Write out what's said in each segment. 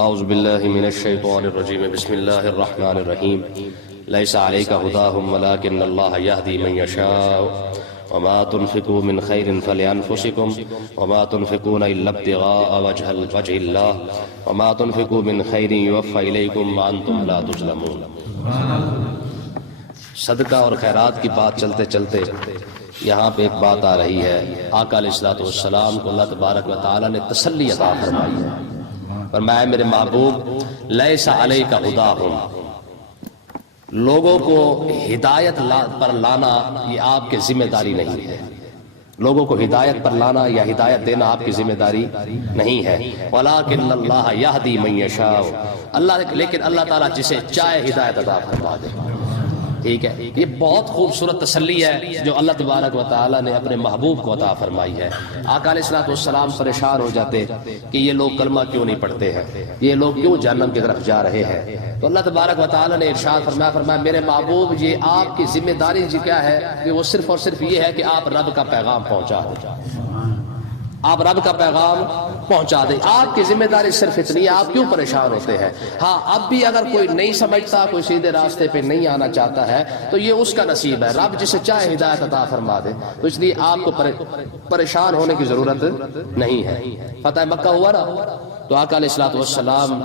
اعوذ باللہ من الشیطان الرجیم بسم اللہ الرحمن الرحیم لیس علیک ہداہم ولکن اللہ یہدی من یشاء وما تنفقوا من خیر فلانفسکم وما تنفقون الا ابتغاء وجہ اللہ وما تنفقوا من خیر یوفى الیکم وانتم لا تظلمون۔ صدقہ اور خیرات کی بات چلتے چلتے یہاں پہ ایک بات آ رہی ہے۔ آقا علیہ الصلوۃ والسلام کو اللہ تبارک و تعالیٰ نے تسلی عطا فرمائی ہے، فرمایا میرے محبوب لیس علیک ہداہم، لوگوں کو ہدایت پر لانا یہ آپ کی ذمہ داری نہیں ہے، لوگوں کو ہدایت پر لانا یا ہدایت دینا آپ کی ذمہ داری نہیں ہے، ولیکن اللہ یہدی من یشاء، لیکن اللہ تعالیٰ جسے چاہے ہدایت عطا فرما دے۔ ٹھیک ہے، یہ بہت خوبصورت تسلی ہے جو اللہ تبارک و تعالیٰ نے اپنے محبوب کو عطا فرمائی ہے۔ آقا علیہ الصلوۃ والسلام پریشان ہو جاتے کہ یہ لوگ کلمہ کیوں نہیں پڑھتے ہیں، یہ لوگ کیوں جہنم کی طرف جا رہے ہیں، تو اللہ تبارک و تعالیٰ نے ارشاد فرمایا میرے محبوب یہ آپ کی ذمہ داری کیا ہے کہ وہ صرف اور صرف یہ ہے کہ آپ رب کا پیغام پہنچا دیں، آپ رب کا پیغام پہنچا دیں، آپ کی ذمہ داری صرف اتنی ہے۔ آپ کیوں پریشان ہوتے ہیں؟ ہاں اب بھی اگر کوئی نہیں سمجھتا، کوئی سیدھے راستے پہ نہیں آنا چاہتا ہے تو یہ اس کا نصیب ہے، رب جسے چاہے ہدایت عطا فرما دے، تو اس لیے آپ کو پریشان ہونے کی ضرورت نہیں ہے۔ فتح مکہ ہوا نا، تو آقا علیہ الصلوۃ والسلام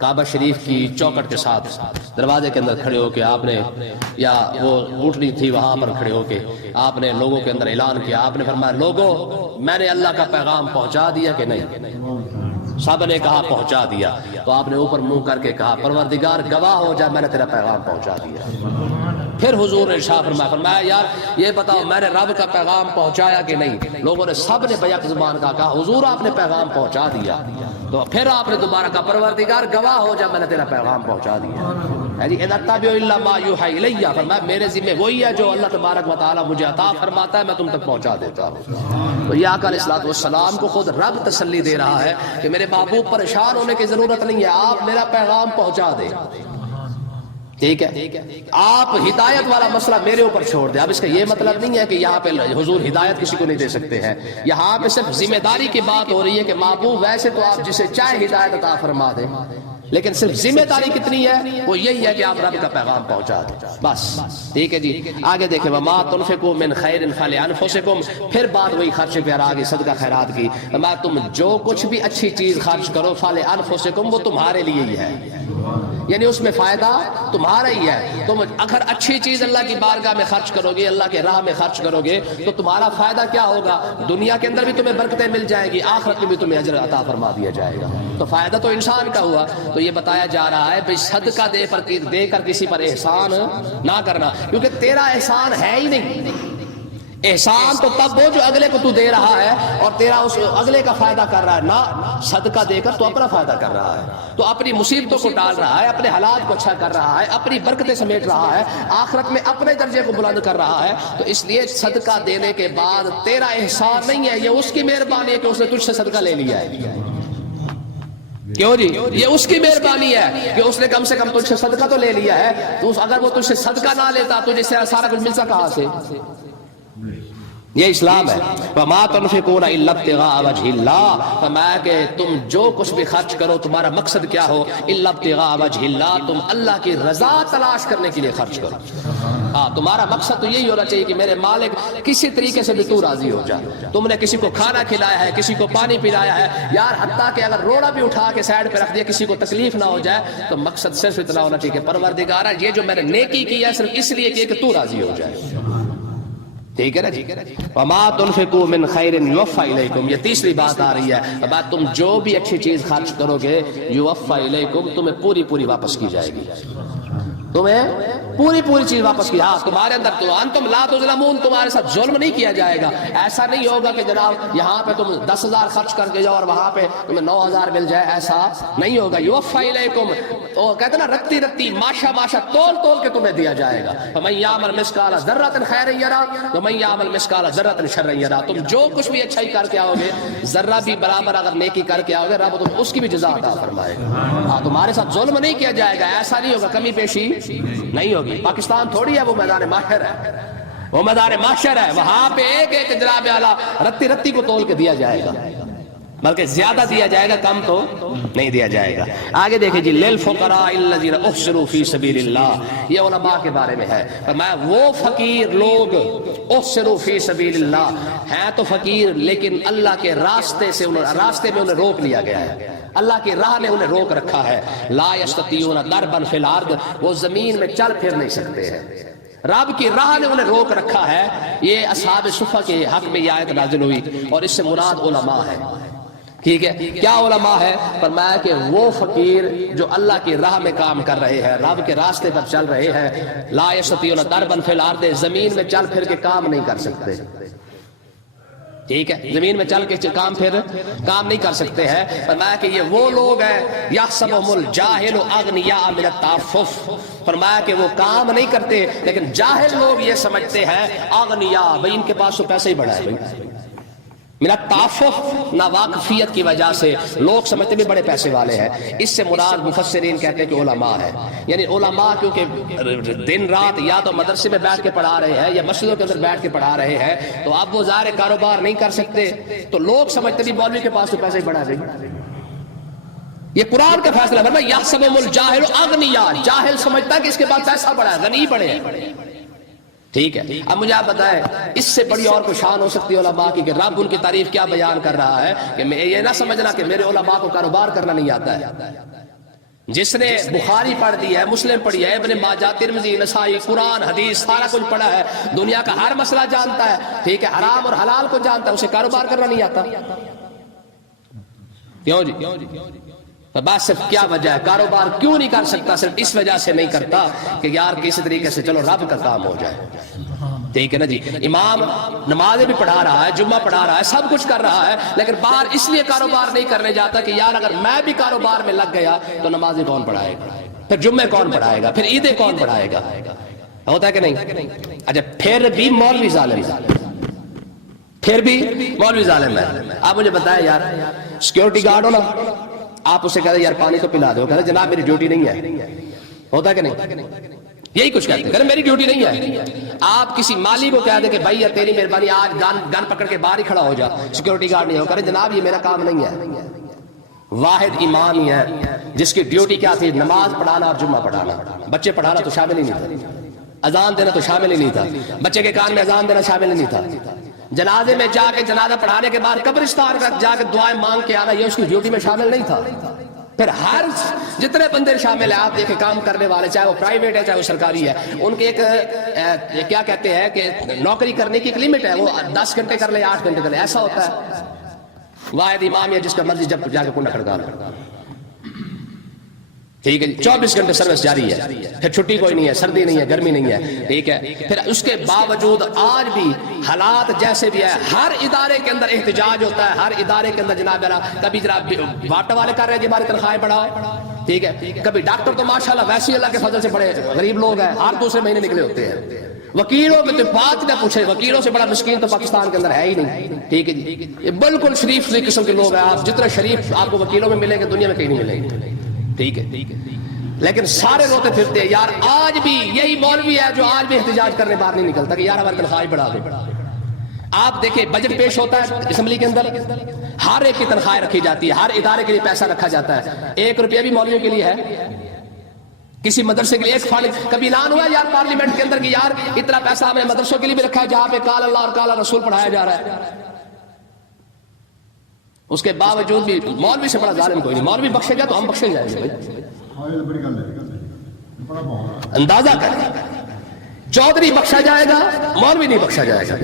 کعبہ شریف کی چوکٹ کے ساتھ دروازے کے اندر کھڑے ہو کے آپ نے، یا وہ اونٹنی تھی وہاں پر کھڑے ہو کے آپ نے لوگوں کے اندر اعلان کیا، آپ نے فرمایا لوگوں میں نے اللہ کا پیغام پہنچا دیا کہ نہیں؟ سب نے کہا پہنچا دیا، تو آپ نے اوپر منہ کر کے کہا پروردگار گواہ ہو جائے میں نے تیرا پیغام پہنچا دیا۔ پھر حضور نے ارشاد فرمایا یار یہ بتاؤ میں نے رب کا پیغام پہنچایا کہ نہیں؟ لوگوں نے سب نے بیک زبان کا کہا حضور آپ نے پیغام پہنچا دیا۔ تو پھر آپ نے دوبارہ کہا پروردگار گواہ ہو جا میں نے تیرا پیغام پہنچا دیا۔ ان اتبع الا ما یوحی الی، فرمایا میرے ذمہ وہی ہے جو اللہ تبارک و تعالیٰ مجھے عطا فرماتا ہے میں تم تک پہنچا دیتا ہوں۔ تو یہ آقا علیہ الصلوۃ والسلام کو خود رب تسلی دے رہا ہے کہ میرے محبوب پریشان ہونے کی ضرورت نہیں ہے، آپ میرا پیغام پہنچا دیں۔ ٹھیک ہے، آپ ہدایت والا مسئلہ میرے اوپر چھوڑ دیں۔ اب اس کا یہ مطلب نہیں ہے کہ یہاں پہ حضور ہدایت کسی کو نہیں دے سکتے ہیں، یہاں پہ صرف ذمہ داری کی بات ہو رہی ہے کہ محبوب ویسے تو آپ جسے چاہے ہدایت عطا فرما دیں، لیکن صرف ذمہ داری کتنی ہے؟ وہ یہی ہے کہ آپ رب کا پیغام پہنچا دیں بس۔ ٹھیک ہے جی، آگے دیکھیں وما تنفقوا من خیر فلانفسکم، پھر بات وہی خرچ پہ آگے صدقہ خیرات کی، تم جو کچھ بھی اچھی چیز خرچ کرو فلانفسکم وہ تمہارے لیے ہی ہے، یعنی اس میں فائدہ تمہارا ہی ہے۔ تم اگر اچھی چیز اللہ کی بارگاہ میں خرچ کرو گے، اللہ کے راہ میں خرچ کرو گے تو تمہارا فائدہ کیا ہوگا؟ دنیا کے اندر بھی تمہیں برکتیں مل جائیں گی، آخرت میں بھی تمہیں اجر عطا فرما دیا جائے گا۔ تو فائدہ تو انسان کا ہوا۔ تو یہ بتایا جا رہا ہے بھئی صدقہ دے کر کسی پر احسان نہ کرنا، کیونکہ تیرا احسان ہے ہی نہیں۔ احسان تو تب ہو جو اگلے کو تو دے رہا ہے اور تیرا اس اگلے کا فائدہ کر رہا ہے، نہ صدقہ دے کر تو اپنا فائدہ کر رہا ہے، تو اپنی مصیبتوں کو ٹال رہا ہے، اپنے حالات کو اچھا کر رہا ہے، اپنی برکتیں سمیٹ رہا ہے، آخرت میں اپنے درجے کو بلند کر رہا ہے۔ تو اس لیے صدقہ دینے کے بعد تیرا احسان نہیں ہے، یہ اس کی مہربانی ہے کہ اس نے تجھ سے صدقہ لے لیا ہے۔ کیوں جی؟ یہ اس کی مہربانی ہے کہ اس نے کم سے کم تجھ سے صدقہ تو لے لیا ہے۔ تو اگر وہ تجھ سے صدقہ نہ لیتا تجھے سارا کچھ ملتا کہاں سے؟ یہ اسلام ہے۔ وما تنفقون الا ابتغاء وجہ اللہ، فرمایا کہ تم جو کچھ بھی خرچ کرو تمہارا مقصد کیا ہو؟ الا ابتغاء وجہ اللہ، تم اللہ کی رضا تلاش کرنے کے لیے خرچ کرو۔ ہاں تمہارا مقصد تو یہی ہونا چاہیے کہ میرے مالک کسی طریقے سے بھی تو راضی ہو جائے۔ تم نے کسی کو کھانا کھلایا ہے، کسی کو پانی پلایا ہے، یار حتیٰ کہ اگر روڑا بھی اٹھا کے سائڈ پہ رکھ دیا کسی کو تکلیف نہ ہو جائے، تو مقصد صرف اتنا ہونا چاہیے کہ پروردگارا یہ جو میں نے نیکی کی ہے صرف اس لیے کہ تو راضی ہو جائے۔ ٹھیک ہے نا جی؟ وما تنفقوا من خیر یوفى الیکم، یہ تیسری بات آ رہی ہے، بات تم جو بھی اچھی چیز خرچ کرو گے یوفى الیکم، تمہیں پوری واپس کی جائے گی، تمہیں پوری چیز واپس کی۔ ہاں تمہارے اندر تو انتم لا تظلمون، تمہارے ساتھ ظلم نہیں کیا جائے گا۔ ایسا نہیں ہوگا کہ جناب یہاں پہ تم 10,000 خرچ کر کے جاؤ اور وہاں پہ تمہیں 9,000 مل جائے، ایسا نہیں ہوگا۔ یوفى الیکم، وہ کہتے ہیں نا رتی ماشا تول کے تمہیں دیا جائے گا۔ فمن یعمل مثقال ذرۃ خیرا یرا ومن یعمل مثقال ذرۃ شرا یرا، تم جو کچھ بھی اچھائی کر کے آؤ گے، ذرہ بھی برابر اگر نیکی کر کے آؤ گے، رب تم اس کی بھی جزا عطا فرمائے گا۔ ہاں تمہارے ساتھ ظلم نہیں کیا جائے گا، ایسا نہیں ہوگا، کمی پیشی نہیں ہوگی۔ پاکستان تھوڑی ہے وہ میدان محشر ہے، وہ میدان محشر ہے، وہاں پہ ایک جناب اعلیٰ رتی کو تول کے دیا جائے گا۔ بلکہ زیادہ دیا جائے گا، کم تو نہیں دیا جائے گا۔ آگے دیکھیں جی، للفقراء الذین احصروا فی سبیل اللہ، یہ علماء کے بارے میں ہے۔ فرمایا وہ فقیر لوگ احصروا فی سبیل اللہ ہیں تو فقیر، لیکن اللہ کے راستے میں انہیں روک لیا گیا ہے، اللہ کی راہ نے انہیں روک رکھا ہے۔ لا یستطیعون ضربا فی الارض، وہ زمین میں چل پھر نہیں سکتے ہیں، رب کی راہ نے انہیں روک رکھا ہے۔ یہ اصحاب صفہ کے حق میں یہ آیت نازل ہوئی، اور اس سے مراد علماء ہے۔ ٹھیک ہے، کیا علماء ہے؟ فرمایا کہ وہ فقیر جو اللہ کی راہ میں کام کر رہے ہیں، رب کے راستے پر چل رہے ہیں، لا یستطیعون ضربا فی الارض، زمین میں چل پھر کے کام نہیں کر سکتے۔ ٹھیک ہے، زمین میں چل کے کام نہیں کر سکتے ہیں۔ فرمایا کہ یہ وہ لوگ ہیں، یحسبهم الجاہل اغنیاء من التعفف، فرمایا کہ وہ کام نہیں کرتے لیکن جاہل لوگ یہ سمجھتے ہیں اغنیاء، بھئی ان کے پاس تو پیسے ہی بڑا ہے، بھئی من التعفف، ناواقفیت کی وجہ سے لوگ سمجھتے بھی بڑے پیسے والے ہیں۔ اس سے مراد مفسرین کہتے ہیں کہ علماء ہے، یعنی علماء کیونکہ دن رات یا تو مدرسے میں بیٹھ کے پڑھا رہے ہیں یا مسجدوں کے اندر بیٹھ کے پڑھا رہے ہیں، تو اب وہ ظاہر کاروبار نہیں کر سکتے، تو لوگ سمجھتے بھی مولوی کے پاس تو پیسے ہی بڑا ہے۔ یہ قرآن کا فیصلہ ہے، یحسبهم الجاہل اغنیاء، جاہل سمجھتا ہے کہ اس کے پاس پیسہ بڑا ہے، غنی بڑے ہیں۔ ٹھیک ہے، اب مجھے آپ بتائیں اس سے بڑی اور کوئی شان ہو سکتی ہے علماء کی کہ رب ان کی تعریف کیا بیان کر رہا ہے کہ میں یہ نہ سمجھنا کہ میرے علماء کو کاروبار کرنا نہیں آتا ہے۔ جس نے بخاری پڑھ دی ہے، مسلم پڑھی ہے، ابن ماجہ، ترمذی، نسائی، قرآن، حدیث سارا کچھ پڑھا ہے، دنیا کا ہر مسئلہ جانتا ہے، ٹھیک ہے، حرام اور حلال کو جانتا ہے، اسے کاروبار کرنا نہیں آتا؟ کیوں جی؟ بات صرف کیا وجہ ہے، کاروبار کیوں نہیں کر سکتا؟ صرف اس وجہ سے نہیں کرتا کہ یار کسی طریقے سے چلو رب کا کام ہو جائے۔ ٹھیک ہے نا جی، امام نمازیں بھی پڑھا رہا ہے، جمعہ پڑھا رہا ہے، سب کچھ کر رہا ہے، لیکن باہر اس لیے کاروبار نہیں کرنے جاتا کہ یار اگر میں بھی کاروبار میں لگ گیا تو نمازیں کون پڑھائے گا، پھر جمعے کون پڑھائے گا، پھر عیدیں کون پڑھائے گا؟ ہوتا ہے کہ نہیں؟ اچھا، پھر بھی مولوی ظالم ہے، پھر بھی مولوی ظالم ہے۔ آپ مجھے بتائیں یار، سیکیورٹی گارڈ ہو نا، آپ اسے کہتے ہیں یار پانی تو پلا دو، کہتے ہیں جناب میری ڈیوٹی نہیں ہے، ہوتا ہے کہ نہیں؟ یہی کچھ کہتے ہیں، کہتے ہیں میری ڈیوٹی نہیں ہے۔ آپ کسی مالی کو کہہ دیں کہ بھائی تیری مہربانی آج گن پکڑ کے باہر ہی کھڑا ہو جا، سیکیورٹی گارڈ نہیں ہو، کہتے ہیں جناب یہ میرا کام نہیں ہے۔ واحد امام ہی ہے جس کی ڈیوٹی کیا تھی؟ نماز پڑھانا اور جمعہ پڑھانا، بچے پڑھانا تو شامل ہی نہیں تھا، اذان دینا تو شامل ہی نہیں تھا، بچے کے کان میں اذان دینا شامل ہی نہیں تھا، جنازے میں جا کے جنازہ پڑھانے کے بعد قبرستان کا جا کے دعائیں مانگ کے آنا، یہ اس کی ڈیوٹی میں شامل نہیں تھا۔ پھر ہر جتنے بندے شامل ہیں، آپ دیکھیں کام کرنے والے، چاہے وہ پرائیویٹ ہے چاہے وہ سرکاری ہے، ان کے ایک کیا کہتے ہیں کہ نوکری کرنے کی ایک لمٹ ہے، وہ 10 گھنٹے کر لے 8 گھنٹے کر لے، ایسا ہوتا ہے۔ واحد امام ہے جس کا مرضی جب جا کے کنڈا کھڑکا لو، ٹھیک ہے، 24 گھنٹے سروس جاری ہے، پھر چھٹی کوئی نہیں ہے، سردی نہیں ہے، گرمی نہیں ہے، ٹھیک ہے۔ پھر اس کے باوجود آج بھی حالات جیسے بھی ہے، ہر ادارے کے اندر احتجاج ہوتا ہے، ہر ادارے کے اندر جناب کبھی جناب واٹر والے کر رہے ہیں جی ہماری تنخواہیں بڑھاؤ، ٹھیک ہے، کبھی ڈاکٹر تو ماشاءاللہ ویسے ہی اللہ کے فضل سے بڑے غریب لوگ ہیں، ہر دوسرے مہینے نکلے ہوتے ہیں۔ وکیلوں میں تو بات نہ پوچھے، وکیلوں سے بڑا مسکین تو پاکستان کے اندر ہے ہی نہیں، ٹھیک ہے جی، یہ بالکل شریف قسم کے لوگ ہیں، آپ جتنا شریف آپ کو وکیلوں میں ملیں گے دنیا میں کہیں نہیں ملیں گے، ٹھیک ہے، لیکن سارے روتے پھرتے ہیں یار آج بھی یہی مولوی ہے جو آج بھی احتجاج کرنے باہر نہیں نکلتا کہ یار ہماری تنخواہیں بڑھا دو۔ آپ دیکھیں بجٹ پیش ہوتا ہے اسمبلی کے اندر، ہر ایک کی تنخواہیں رکھی جاتی ہے، ہر ادارے کے لیے پیسہ رکھا جاتا ہے، 1 روپیہ بھی مولویوں کے لیے ہے، کسی مدرسے کے لیے ایک فنڈ کبھی اعلان ہوا ہے یار پارلیمنٹ کے اندر کہ یار اتنا پیسہ ہم نے مدرسوں کے لیے بھی رکھا ہے جہاں پہ قال اللہ اور قال رسول پڑھایا جا رہا ہے؟ اس کے باوجود بھی مولوی سے بڑا ظالم کوئی نہیں، مولوی بخشے گا تو ہم بخشے جائیں گے۔ اندازہ کریں، چودھری بخشا جائے گا، مولوی نہیں بخشا جائے گا۔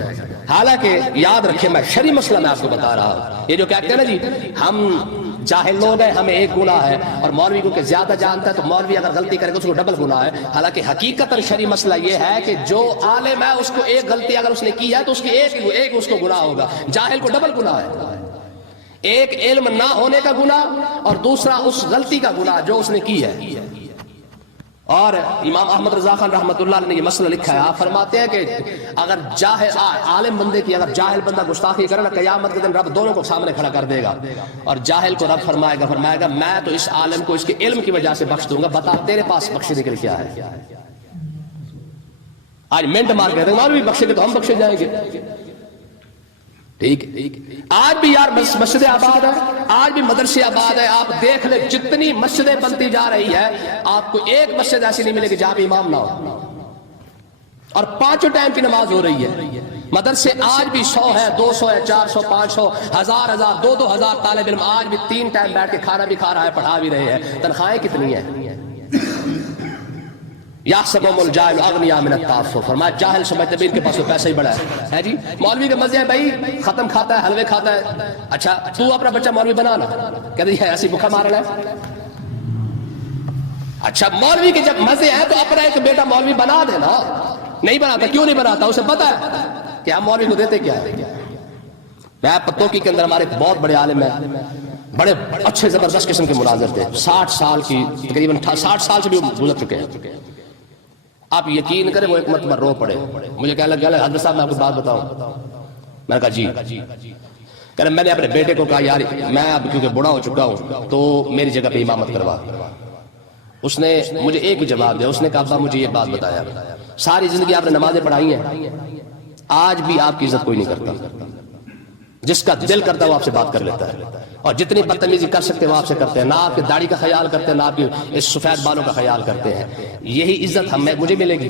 حالانکہ یاد رکھیں، میں شرعی مسئلہ میں آپ کو بتا رہا ہوں، یہ جو کہتے ہیں نا جی ہم جاہل لوگ ہیں، ہمیں ایک گناہ ہے، اور مولوی کو کہ زیادہ جانتا ہے تو مولوی اگر غلطی کرے گا اس کو ڈبل گناہ ہے۔ حالانکہ حقیقت شرعی مسئلہ یہ ہے کہ جو عالم ہے اس کو ایک غلطی اگر اس نے کی ہے تو اس کی ایک اس کو گناہ ہوگا، جاہل کو ڈبل گناہ ہے، ایک علم نہ ہونے کا گناہ اور دوسرا اس غلطی کا گناہ جو اس نے کی ہے۔ اور امام احمد رضا خان رحمۃ اللہ علیہ نے یہ مسئلہ لکھا ہے، آپ فرماتے ہیں کہ اگر جاہل عالم بندے کی اگر جاہل بندہ گستاخی کرے نا، قیامت کے دن رب دونوں کو سامنے کھڑا کر دے گا، اور جاہل کو رب فرمائے گا میں تو اس عالم کو اس کے علم کی وجہ سے بخش دوں گا، بتا تیرے پاس بخشنے کے لیے کیا ہے۔ آج منٹ مار کہتے ہیں مولوی بخشے گے تو ہم بخشے جائیں گے، ٹھیک ہے، آج بھی یار مسجد آباد ہے، آج بھی مدرسے آباد ہے. آپ دیکھ لیں جتنی مسجدیں بنتی جا رہی ہے آپ کو ایک مسجد ایسی نہیں ملے گی جہاں پہ امام نہ ہو، اور 5 ٹائم کی نماز ہو رہی ہے. مدرسے آج بھی 100 ہے، 200 ہے، 400، 500، 1000، 2,000 طالب علم آج بھی 3 ٹائم بیٹھ کے کھانا بھی کھا رہا ہے، پڑھا بھی رہے ہیں. تنخواہیں کتنی ہیں؟ یحسبهم الجاہل اغنیاء من التعفف، فرمایا جاہل سمجھتے ہیں ان کے پاس تو پیسہ ہی بڑا ہے جی. مولوی کے مزے ہیں بھائی، ختم کھاتا ہے، حلوے کھاتا ہے. اچھا تو اپنا بچہ مولوی بنانا، کہتے ہیں ایسی بھوکا مار رہا ہے. اچھا مولوی کے جب مزے ہیں تو اپنا ایک بیٹا مولوی بنا دینا. نہیں بناتا، کیوں نہیں بناتا؟ اسے پتا ہے کہ ہم مولوی کو دیتے کیا ہے. میں پتوکی کے اندر ہمارے بہت بڑے عالم ہیں، بڑے اچھے زبردست قسم کے مناظر تھے، 60 سال کی تقریباً 60 سال سے بھی گزر چکے ہیں. آپ یقین کریں وہ ایک مرتبہ رو پڑے. مجھے کہنے لگا حضرت صاحب میں آپ کو بات بتاؤں. میں نے کہا جی. کہنے میں نے اپنے بیٹے کو کہا یار میں اب کیونکہ بڑا ہو چکا ہوں تو میری جگہ پہ امامت کروا. اس نے مجھے ایک ہی جواب دیا. اس نے کہا ابا مجھے یہ بات بتایا، ساری زندگی آپ نے نمازیں پڑھائی ہیں، آج بھی آپ کی عزت کوئی نہیں کرتا. جس کا دل کرتا ہے وہ آپ سے بات کر لیتا ہے، اور جتنی بدتمیزی کر سکتے ہیں وہ آپ سے کرتے ہیں. نہ آپ کی داڑھی کا خیال کرتے ہیں، نہ آپ کی اس سفید بالوں کا خیال کرتے ہیں. یہی عزت مجھے ملے گی.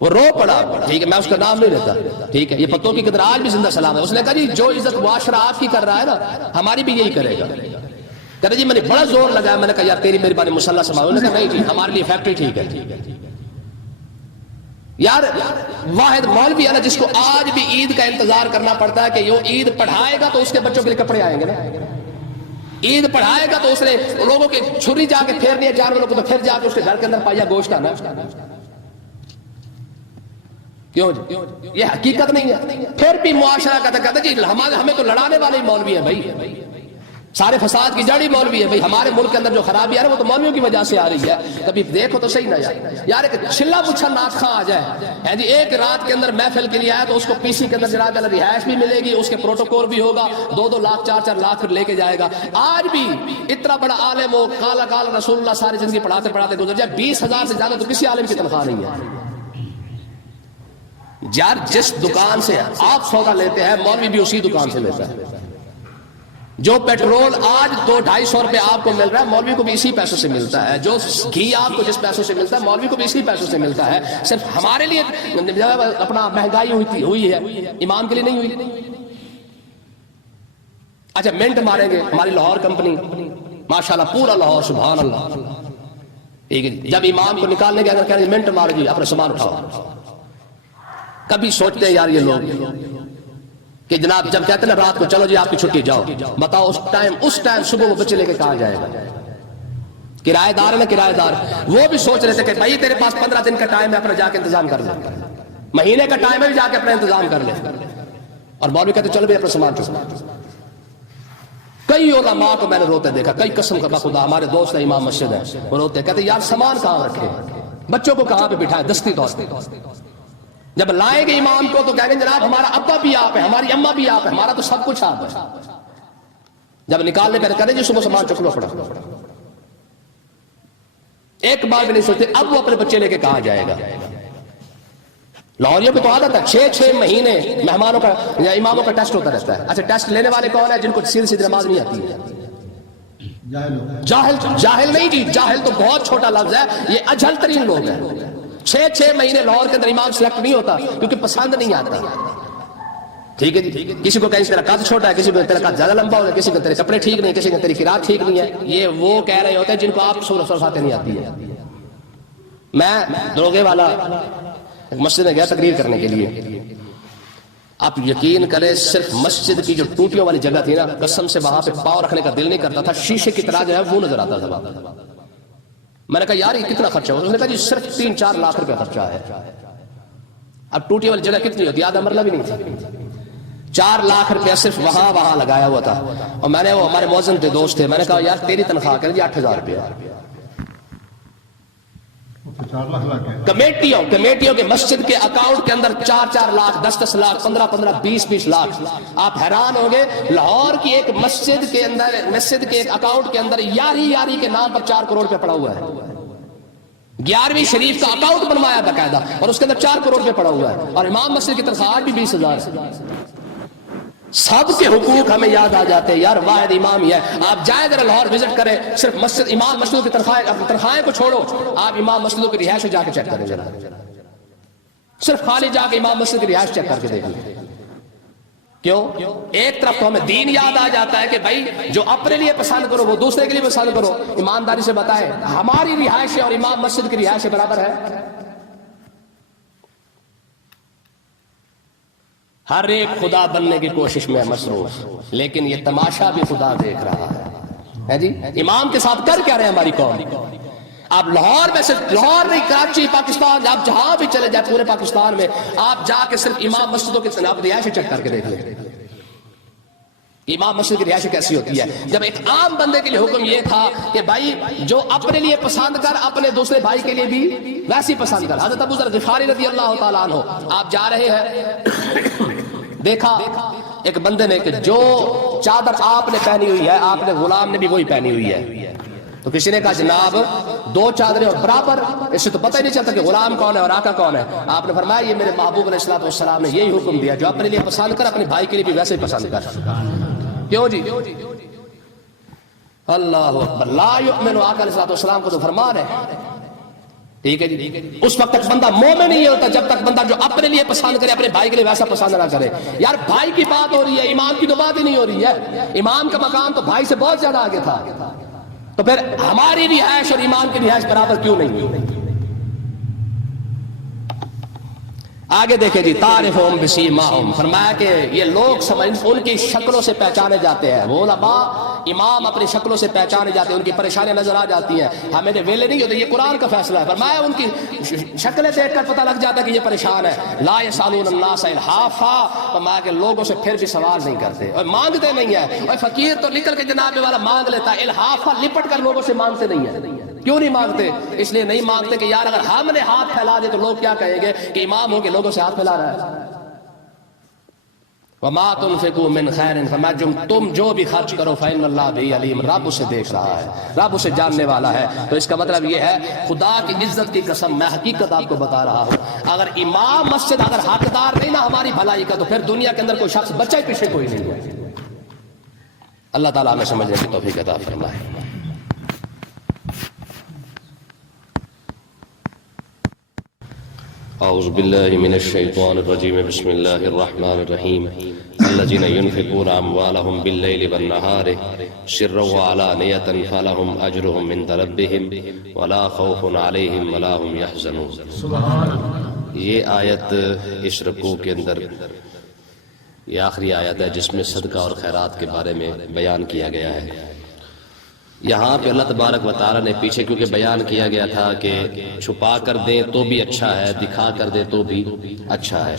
وہ رو پڑا. ٹھیک ہے، میں اس کا نام نہیں لیتا. ٹھیک ہے، یہ پتوکی کی طرح آج بھی زندہ سلام ہے. اس نے کہا جی جو عزت معاشرہ آپ کی کر رہا ہے نا ہماری بھی یہی کرے گا. کہتے جی میں نے بڑا زور لگایا. میں نے کہا یار تیری میری بانی مسلح سنبھالو. انہوں نے کہا نہیں جی ہمارے لیے فیکٹری ٹھیک ہے. یار واحد مولوی ہے نا جس کو آج بھی عید کا انتظار کرنا پڑتا ہے کہ یہ عید پڑھائے گا تو اس کے بچوں کے لیے کپڑے آئیں گے نا. عید پڑھائے گا تو اس نے لوگوں کے چھری جا کے پھیرنی ہے جانوروں کو، تو پھر جا کے اس کے گھر کے اندر پایا گوشت آنا. کیوں جی؟ یہ حقیقت نہیں ہے. پھر بھی معاشرہ کہتا جی ہمیں تو لڑانے والے مولوی ہیں بھائی، سارے فساد کی جڑی مولوی ہے بھائی. ہمارے ملک کے اندر جو خرابی آ رہی ہے وہ تو مولویوں کی وجہ سے آ رہی ہے. کبھی دیکھو تو صحیح نہ یار ایک چلا پچھا ناچ خاں آ جائے جی ایک رات کے اندر محفل کے لیے آیا تو اس کو پی سی کے اندر جناب رہائش بھی ملے گی، اس کے پروٹوکول بھی ہوگا، 2 لاکھ 4 لاکھ پھر لے کے جائے گا. آج بھی اتنا بڑا عالم ہو، کالا کالا رسول اللہ ساری زندگی پڑھاتے پڑھاتے گزر جائے، 20,000 سے زیادہ تو کسی عالم کی تنخواہ نہیں ہے. یار جس دکان سے آپ سودا لیتے ہیں مولوی بھی اسی دکان سے لیتا ہے. جو پیٹرول آج 200-250 روپے آپ کو مل رہا ہے مولوی کو بھی اسی پیسوں سے ملتا ہے. جو گھی آپ کو جس پیسوں سے ملتا ہے مولوی کو بھی اسی پیسوں سے ملتا ہے. صرف ہمارے لیے اپنا مہنگائی ہوئی ہے، امام کے لیے نہیں ہوئی. اچھا منٹ ماریں گے. ہماری لاہور کمپنی ماشاءاللہ پورا لاہور سبحان اللہ، جب امام کو نکالنے کے اگر کہیں منٹ مارے جی اپنا سامان اٹھاؤ. کبھی سوچتے ہیں یار یہ لوگ کہ جناب جب کہتے ہیں نا رات کو چلو جی آپ کی چھٹی جاؤ، بتاؤ اس ٹائم صبح وہ بچے لے کے کہاں جائے گا؟ کرایہ دار ہے نا کرایہ دار. وہ بھی سوچ رہے تھے کہ بھائی تیرے پاس 15 دن کا ٹائم ہے، اپنا جا کے انتظام کر لے، مہینے کا ٹائم ہے بھی جا کے اپنا انتظام کر لے. اور مولوی کہتے چلو بھی اپنا سامان چکا. کئی علماء کو میں نے روتے دیکھا، کئی قسم کا خدا ہمارے دوست ہیں امام مسجد ہیں، وہ روتے کہتے یار سامان کہاں رکھے، بچوں کو کہاں پہ بٹھائے دستی طور پہ. جب لائیں گے امام کو تو کہیں گے جناب ہمارا ابا بھی آپ ہے، ہماری اماں بھی آپ ہے، ہمارا تو سب کچھ آپ ہے. جب نکالنے پہ کہتے جی صبح سامان چک لو پڑا. ایک بار بھی نہیں سوچتے اب وہ اپنے بچے لے کے کہاں جائے گا. لاہوریوں کی تو عادت ہے 6 مہینے مہمانوں کا یا اماموں کا ٹیسٹ ہوتا رہتا ہے. اچھا ٹیسٹ لینے والے کون ہیں؟ جن کو سیدھی نماز نہیں آتی ہے. جاہل نہیں جی، جاہل تو بہت چھوٹا لفظ ہے، یہ اجہل ترین لوگ ہیں. 6 مہینے لاہور کے اندر امام سلیکٹ نہیں ہوتا کیونکہ پسند نہیں آتا. ٹھیک ہے جی، کسی کو کہیں تیرا قد چھوٹا ہے، کسی کو تیرا قد زیادہ لمبا ہوگا، کسی کو تیرے کپڑے ٹھیک نہیں، کسی کو تیری قرات ٹھیک نہیں ہے. یہ وہ کہہ رہے ہوتے ہیں جن کو آپ سورۃ الفاتحہ نہیں آتی ہے. میں دروگے والا مسجد میں گیا تقریر کرنے کے لیے. آپ یقین کریں صرف مسجد کی جو ٹوٹیوں والی جگہ تھی نا قسم سے وہاں پہ پاؤں رکھنے کا دل نہیں کرتا تھا. شیشے کی طرح جو ہے وہ نظر آتا تھا. میں نے کہا یار یہ کتنا خرچہ ہوا؟ انہوں نے کہا جی صرف 3-4 لاکھ روپے خرچہ ہے. اب ٹوٹی والی جگہ کتنی ہوتی ہے؟ آدھا مرلہ بھی نہیں تھی. 4 لاکھ روپے صرف وہاں لگایا ہوا تھا. اور میں نے وہ ہمارے موزن تھے دوست تھے، میں نے کہا یار تیری تنخواہ کر جی 8,000 روپے. کمیٹیوں کے مسجد کے اکاؤنٹ کے اندر 4 لاکھ 10 لاکھ 15 20 لاکھ. آپ حیران ہوں گے لاہور کی ایک مسجد کے ایک اکاؤنٹ کے اندر یاری کے نام پر 4 کروڑ روپے پڑا ہوا ہے. 11ویں شریف کا اکاؤنٹ بنوایا باقاعدہ اور اس کے اندر 4 کروڑ روپے پڑا ہوا ہے. اور امام مسجد کی تنخواہ بھی 20,000 ہے. سب کے حقوق ہمیں یاد آ جاتے ہیں. یار واحد امام ہی ہے. آپ جائیں ذرا لاہور وزٹ کریں, صرف مسجد امام مسجدوں کی تنخواہیں کو چھوڑو, آپ امام مسجدوں کی رہائش جا کے چیک کریں ذرا, صرف خالی جا کے امام مسجد کی رہائش چیک کر کے دیکھ لیں. کیوں؟ ایک طرف تو ہمیں دین یاد آ جاتا ہے کہ بھائی جو اپنے لیے پسند کرو وہ دوسرے کے لیے پسند کرو. ایمانداری سے بتائیں ہماری رہائش اور امام مسجد کی رہائش برابر ہے؟ ہر ایک خدا بننے کی کوشش میں مصروف, لیکن یہ تماشا بھی خدا دیکھ رہا ہے جی. امام کے ساتھ کر کیا رہے ہماری قوم؟ آپ لاہور میں صرف لاہور نہیں, کراچی, پاکستان, آپ جہاں بھی چلے جائیں پورے پاکستان میں, آپ جا کے صرف امام مسجدوں کی رہائش چیک کر کے دیکھ لیں. امام مسجد کی رہائش کیسی ہوتی ہے؟ جب ایک عام بندے کے لیے حکم یہ تھا کہ بھائی جو اپنے لیے پسند کر اپنے دوسرے بھائی کے لیے بھی ویسی پسند کر. حضرت ابو ذر غفاری رضی اللہ تعالیٰ عنہ, آپ جا رہے ہیں, دیکھا ایک بندے نے کہ جو چادر آپ نے پہنی ہوئی ہے آپ نے غلام نے بھی وہی پہنی ہوئی ہے. تو کسی نے کہا جناب دو چادریں اور برابر, اس سے تو پتہ ہی نہیں چلتا کہ غلام کون ہے اور آقا کون ہے. آپ نے فرمایا یہ میرے محبوب علیہ الصلوۃ والسلام نے یہی حکم دیا, جو اپنے لیے پسند کر اپنے بھائی کے لیے بھی ویسے ہی پسند کر. کیوں جی؟ اللہ اکبر. لا یؤمن, آقا علیہ الصلوۃ والسلام کو تو فرمان ہے. ٹھیک ہے جی, اس وقت تک بندہ مومن نہیں ہوتا جب تک بندہ جو اپنے لیے پسند کرے اپنے بھائی کے لیے ویسا پسند نہ کرے. یار بھائی کی بات ہو رہی ہے, امام کی تو بات ہی نہیں ہو رہی ہے. امام کا مقام تو بھائی سے بہت زیادہ آگے تھا, تو پھر ہماری رہائش اور امام کی رہائش برابر کیوں نہیں؟ آگے دیکھیں جی, تعرفہم بسیماہم, فرمایا کہ یہ لوگ ان کی شکلوں سے پہچانے جاتے ہیں. وہ علماء امام اپنی شکلوں سے پہچانے جاتے ہیں, ان کی پریشانیاں نظر آ جاتی ہیں. ہمیں ویلے نہیں ہوتے, یہ قرآن کا فیصلہ ہے. فرمایا ان کی شکلیں دیکھ کر پتہ لگ جاتا ہے کہ یہ پریشان ہے. لا یسالون الناس الحافا, فرمایا کہ لوگوں سے پھر بھی سوال نہیں کرتے اور مانگتے نہیں ہیں. اور فقیر تو نکل کے جناب والا مانگ لیتا ہے, الحافا لپٹ کر لوگوں سے مانگتے نہیں ہیں. کیوں نہیں مانگتے؟ اس لیے نہیں مانگتے کہ یار اگر ہم نے ہاتھ پھیلا دے تو لوگ کیا کہیں گے کہ امام ہو کے لوگوں سے ہاتھ پھیلا رہا ہے. وما تنفقوا من خیر, فرمایا تم جو بھی خرچ کرو فإن اللہ بہ علیم, رب اسے دیکھ رہا ہے, رب اسے جاننے والا ہے. تو اس کا مطلب یہ ہے خدا کی عزت کی قسم میں حقیقت آپ کو بتا رہا ہوں, اگر امام مسجد اگر حقدار نہیں نا ہماری بھلائی کا, تو پھر دنیا کے اندر کوئی شخص بچہ ہی پیچھے کوئی نہیں ہے. اللہ تعالیٰ ہمیں سمجھنے کی توفیق عطا فرمائے. اعوذ باللہ من الشیطان الرجیم, بسم اللہ الرحمن الرحیم. الذین ينفقون اموالهم باللیل والنہار سرا وعلانیۃ فلہم اجرهم عند ربهم ولا خوف علیہم ولا هم یحزنون. یہ آیت اس رکوع کے اندر یہ آخری آیت ہے جس میں صدقہ اور خیرات کے بارے میں بیان کیا گیا ہے. یہاں پہ اللہ تبارک و تعالیٰ نے پیچھے کیونکہ بیان کیا گیا تھا کہ چھپا کر دیں تو بھی اچھا ہے, دکھا کر دیں تو بھی اچھا ہے.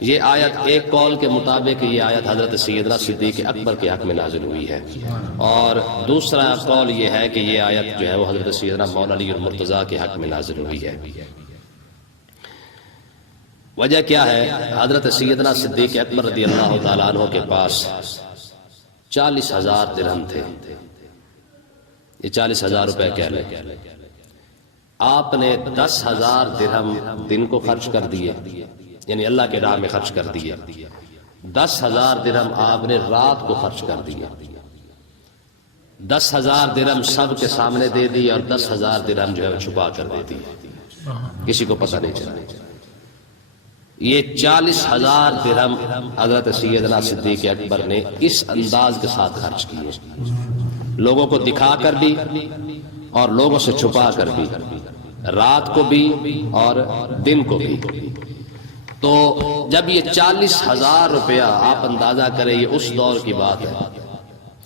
یہ آیت ایک قول کے مطابق یہ آیت حضرت سیدنا صدیق اکبر کے حق میں نازل ہوئی ہے, اور دوسرا قول یہ ہے کہ یہ آیت جو ہے وہ حضرت سیدنا مولا علی المرتضیٰ کے حق میں نازل ہوئی ہے. وجہ کیا ہے؟ حضرت سیدنا صدیق اکبر رضی اللہ تعالیٰ عنہ کے پاس 40,000 درہم تھے. یہ 40,000 روپے کہہ لیں. آپ نے 10,000 درہم دن کو خرچ کر دیے, یعنی اللہ کے راہ میں خرچ کر دیے. 10,000 درہم آپ نے رات کو خرچ کر دیے. 10,000 درہم سب کے سامنے دے دی اور 10,000 درہم جو ہے چھپا کر دے دی, کسی کو پتہ نہیں چلا. یہ 40,000 درہم حضرت سیدنا صدیق اکبر نے اس انداز کے ساتھ خرچ کیے, لوگوں کو دکھا کر بھی اور لوگوں سے چھپا کر بھی, رات کو بھی اور دن کو بھی. تو جب یہ 40,000 روپیہ آپ اندازہ کریں, یہ اس دور کی بات ہے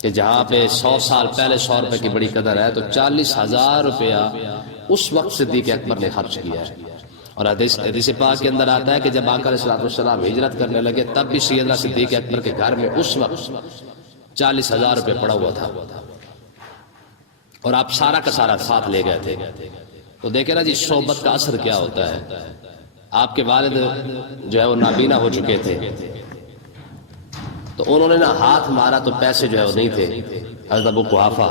کہ جہاں پہ 100 سال پہلے 100 روپے کی بڑی قدر ہے, تو 40,000 روپیہ اس وقت صدیق اکبر نے خرچ کیا ہے. اور حدیث پاک کے اندر آتا ہے کہ جب آقا علیہ السلام ہجرت کرنے لگے تب بھی سیدنا صدیق اکبر کے گھر میں اس وقت 40,000 روپے پڑا ہوا تھا, اور آپ سارا کا سارا ساتھ لے گئے تھے. تو دیکھیں نا جی صحبت کا اثر کیا ہوتا ہے. آپ کے والد جو ہے وہ نابینا ہو چکے تھے, تو انہوں نے نا ہاتھ مارا تو پیسے جو ہے وہ نہیں تھے. حضرت ابو قحافہ,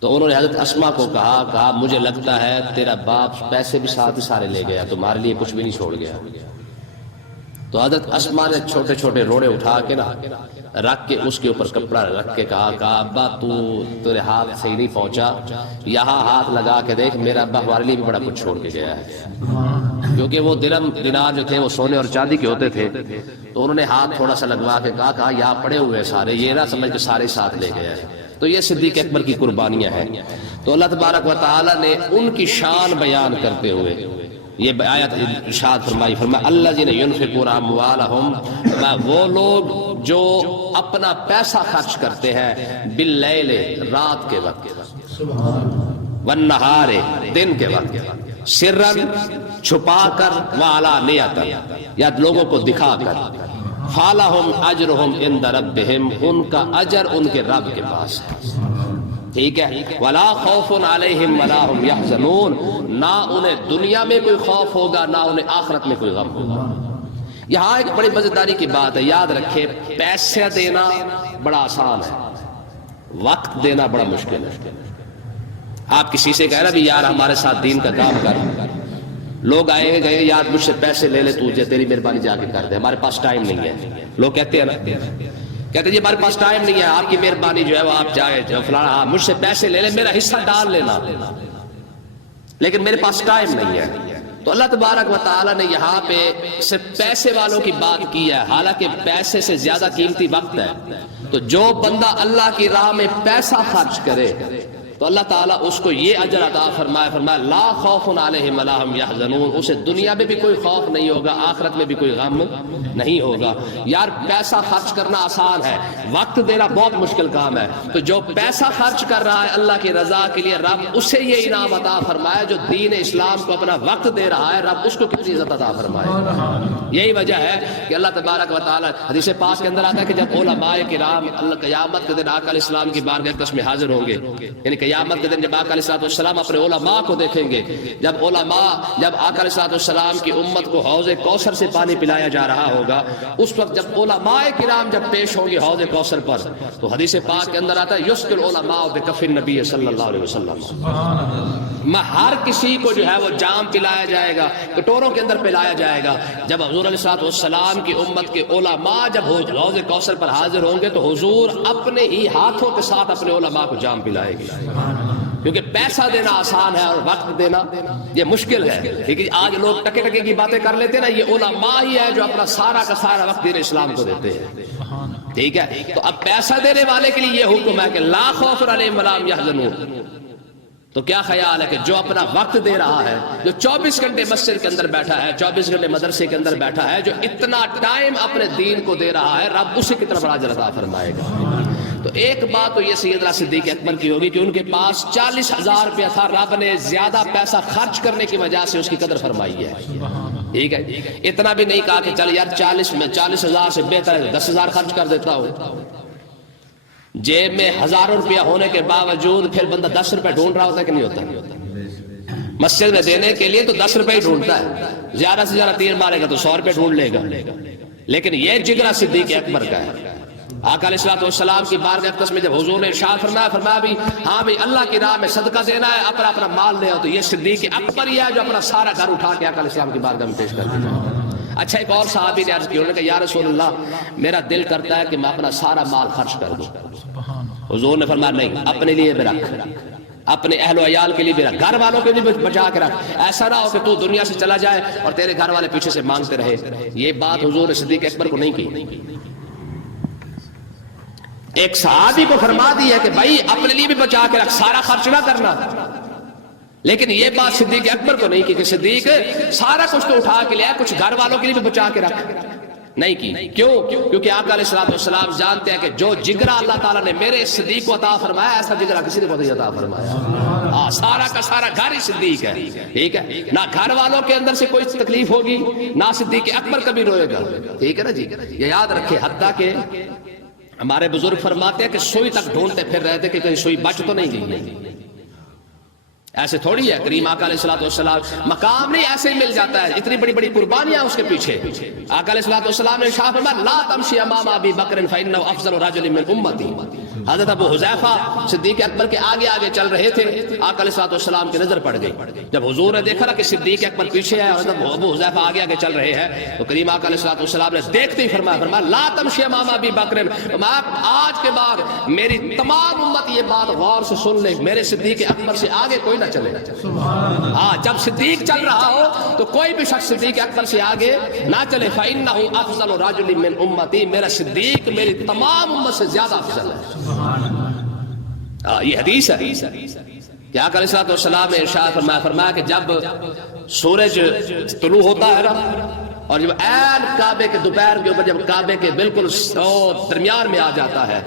تو انہوں نے حضرت اسما کو کہا مجھے لگتا ہے تیرا باپ پیسے بھی ساتھ ہی سارے لے گیا, تمہارے لیے کچھ بھی نہیں چھوڑ گیا. تو حضرت اسما نے چھوٹے چھوٹے روڑے اٹھا کے نا رکھ کے اس کے اوپر کپڑا رکھ کے کہا ابا تیرے ہاتھ صحیح نہیں پہنچا، یہاں ہاتھ لگا کے دیکھ، میرا ابا ہمارے لیے بھی بڑا کچھ چھوڑ کے گیا ہے. کیونکہ وہ درم دینار جو تھے وہ سونے اور چاندی کے ہوتے تھے، تو انہوں نے ہاتھ تھوڑا سا لگوا کے کہا یہاں پڑے ہوئے سارے، یہ نہ سمجھ کے سارے ساتھ لے گئے ہیں. تو یہ صدیق اکبر کی قربانیاں ہیں. تو اللہ تبارک و تعالی نے ان کی شان بیان کرتے ہوئے یہ آیت ارشاد فرمائی الذین ینفقون اموالہم، وہ لوگ جو اپنا پیسہ خرچ کرتے ہیں باللیل، رات کے وقت، والنہار، دن کے وقت، سرًا، چھپا کر، وعلانیۃ، یا لوگوں کو دکھا کر، فلہم اجرہم عند ربہم، ان کا اجر ان کے رب کے پاس ہے. ٹھیک ہے. ولا خوف علیہم ولا ہم یحزنون، نہ انہیں دنیا میں کوئی خوف ہوگا نہ انہیں آخرت میں کوئی غم ہوگا. یہاں ایک بڑی مزیداری کی بات ہے، یاد رکھے پیسے دینا بڑا آسان ہے، وقت دینا بڑا مشکل ہے. آپ کسی سے کہہ رہا بھی یار ہمارے ساتھ دین کا کام کر، لوگ آئیں گے گئے یار مجھ سے پیسے لے لے، تجھے تیری مہربانی جا کے کر دے، ہمارے پاس ٹائم نہیں ہے. لوگ کہتے ہیں نا، کہتے جی ہمارے پاس ٹائم نہیں ہے، آپ کی مہربانی جو ہے وہ آپ جائے فلانا مجھ سے پیسے لے لے، میرا حصہ ڈال لینا، لیکن میرے پاس ٹائم نہیں ہے. تو اللہ تبارک و تعالی نے یہاں پہ صرف پیسے والوں کی بات کی ہے، حالانکہ پیسے سے زیادہ قیمتی وقت ہے. تو جو بندہ اللہ کی راہ میں پیسہ خرچ کرے تو اللہ تعالیٰ اس کو یہ اجر عطا فرمایا لا خوف علیہم ولا ہم یحزنون، اسے دنیا میں بھی کوئی خوف نہیں ہوگا، آخرت میں بھی کوئی غم نہیں ہوگا. یار پیسہ خرچ کرنا آسان ہے، وقت دینا بہت مشکل کام ہے. تو جو پیسہ خرچ کر رہا ہے اللہ کی رضا کے لیے، رب اسے یہ انعام عطا فرمایا. جو دین اسلام کو اپنا وقت دے رہا ہے، رب اس کو کتنی عزت عطا فرمائے. یہی وجہ ہے کہ اللہ تبارک و تعالیٰ حدیث پاک کے اندر آتا ہے کہ جب علماء کرام اللہ قیامت کے دن آقا علیہ السلام کی بارگاہ میں حاضر ہوں گے، یعنی قیامت کے دن جب آقا علیہ السلام اپنے علماء کو دیکھیں گے، جب آقا علیہ السلام کی امت کو حوض کوثر سے پانی پلایا جا رہا ہوگا، اس وقت جب علماء کرام جب پیش ہوں گے حوض کوثر پر، تو حدیث پاک کے اندر آتا ہے یسقی العلماء بکف النبی صلی اللہ علیہ وسلم، ہر کسی کو جو ہے وہ جام پلایا جائے گا، کٹوروں کے اندر پلایا جائے گا. جب حضور علیہ السلام کی امت کے علماء جب حوض کوثر پر حاضر ہوں گے تو حضور اپنے ہی ہاتھوں کے ساتھ اپنے علماء کو جام پلائے گی. کیونکہ پیسہ دینا آسان ہے اور وقت دینا یہ مشکل ہے. لیکن آج لوگ ٹکے ٹکے کی باتیں کر لیتے ہیں نا، یہ علماء ہی ہے جو اپنا سارا کا سارا وقت دین اسلام کو دیتے ہیں. ٹھیک ہے. تو اب پیسہ دینے والے کے لیے یہ حکم ہے کہ لا خوف علیہم ولا ہم یحزنون. تو کیا خیال ہے کہ جو اپنا وقت دے رہا ہے، جو 24 گھنٹے مسجد کے اندر بیٹھا ہے، 24 گھنٹے مدرسے کے اندر بیٹھا ہے، جو اتنا ٹائم اپنے دین کو دے رہا ہے، رب اسے کتنا بڑا اجر عطا فرمائے گا. تو ایک بات تو یہ سیدنا صدیق اکبر کی ہوگی کہ ان کے پاس 40,000 روپیہ تھا، رب نے زیادہ پیسہ خرچ کرنے کی وجہ سے اس کی قدر فرمائی ہے. ٹھیک ہے. اتنا بھی نہیں کہا کہ چل یار 40,000 سے بہتر ہے 10,000 خرچ کر دیتا ہوں. جیب میں ہزاروں روپیہ ہونے کے باوجود پھر بندہ 10 روپے ڈھونڈ رہا ہوتا ہے کہ نہیں ہوتا؟ مسجد میں دینے کے لیے تو 10 روپے ہی ڈھونڈتا ہے، زیادہ سے زیادہ تیر مارے گا تو 100 روپے ڈھونڈ لے گا. لیکن یہ جگرا صدیق اکبر کا ہے. آقا علیہ السلام کی بارگاہ میں جب حضور نے ارشاد فرمایا بھی ہاں بھی اللہ کی راہ میں صدقہ دینا ہے، اپنا مال لے آؤ، تو یہ صدیق اکبر ہی ہے جو اپنا سارا گھر اٹھا کے آقا علیہ السلام کی بارگاہ میں پیش کر دیا. اچھا ایک اور صحابی نے عرض کی، انہوں نے کہا یا رسول اللہ میرا دل کرتا ہے کہ میں اپنا سارا مال خرچ کر دوں. حضور نے فرمایا نہیں، اپنے لیے بھی رکھ، اپنے اہل و عیال کے لیے بھی رکھ، گھر والوں کے لیے بچا کے رکھ. ایسا نہ ہو کہ تو دنیا سے چلا جائے اور تیرے گھر والے پیچھے سے مانگتے رہے. یہ بات حضور نے صدیق اکبر کو نہیں کی. ایک صحابی کو فرما دی ہے کہ بھائی اپنے لیے بھی بچا کے رکھ، سارا خرچ نہ کرنا. لیکن یہ بات صدیق اکبر کو نہیں کی کہ صدیق سارا کچھ تو اٹھا کے لیا، کچھ گھر والوں کے لیے بھی بچا کے رکھ. نہیں کی. کیوں؟ کیونکہ آقا علیہ السلام جانتے ہیں کہ جو جگرا اللہ تعالیٰ نے میرے صدیق کو عطا فرمایا، ایسا جگرا کسی نے نہیں عطا فرمایا. سارا کا سارا گھر ہی صدیق ہے. ٹھیک ہے. نہ گھر والوں کے اندر سے کوئی تکلیف ہوگی، نہ صدیق اکبر کبھی روئے گا. ٹھیک ہے نا جی. یہ یاد رکھے. حتیٰ کہ ہمارے بزرگ فرماتے ہیں کہ سوئی تک ڈھونڈتے پھر رہے تھے کہ کہیں سوئی بچ تو نہیں گئی. ایسے تھوڑی ہے. کریم آقا علیہ السلام مقام نہیں ایسے ہی مل جاتا ہے، اتنی بڑی بڑی قربانیاں اس کے پیچھے. آقا علیہ السلام نے ارشاد فرمایا لا تمشی امام ابی بکر فانه افضل رجل من امتی، حضرت ابو حذیفہ صدیق اکبر کے آگے آگے چل رہے تھے، آقا علیہ الصلوۃ والسلام کی نظر پڑ گئی۔ جب حضور نے دیکھا نا کہ صدیق اکبر پیچھے ہے اور حضرت ابو حذیفہ آگے آگے چل رہے ہیں، تو کریم آقا علیہ الصلوۃ والسلام نے دیکھتے ہی فرمایا لا تمشی امام ابی بکر، آج کے بعد میری تمام امت یہ بات غور سے سن لے، میرے صدیق اکبر سے آگے کوئی نہ چلے۔ ہاں، جب صدیق چل رہا ہو تو کوئی بھی شخص صدیق اکبر سے آگے نہ چلے۔ فَإِنَّهُ أَفْضَلُ رَجُلٍ مِّنْ أُمَّتِي، میرا صدیق میری تمام امت سے زیادہ افضل ہے۔ یہ حدیث ہے کہ آقا علیہ الصلوۃ والسلام نے ارشاد فرمایا کہ جب سورج طلوع ہوتا ہے نا، اور جب عین کعبے کے دوپہر کے اوپر جب کعبے کے بالکل درمیان میں آ جاتا ہے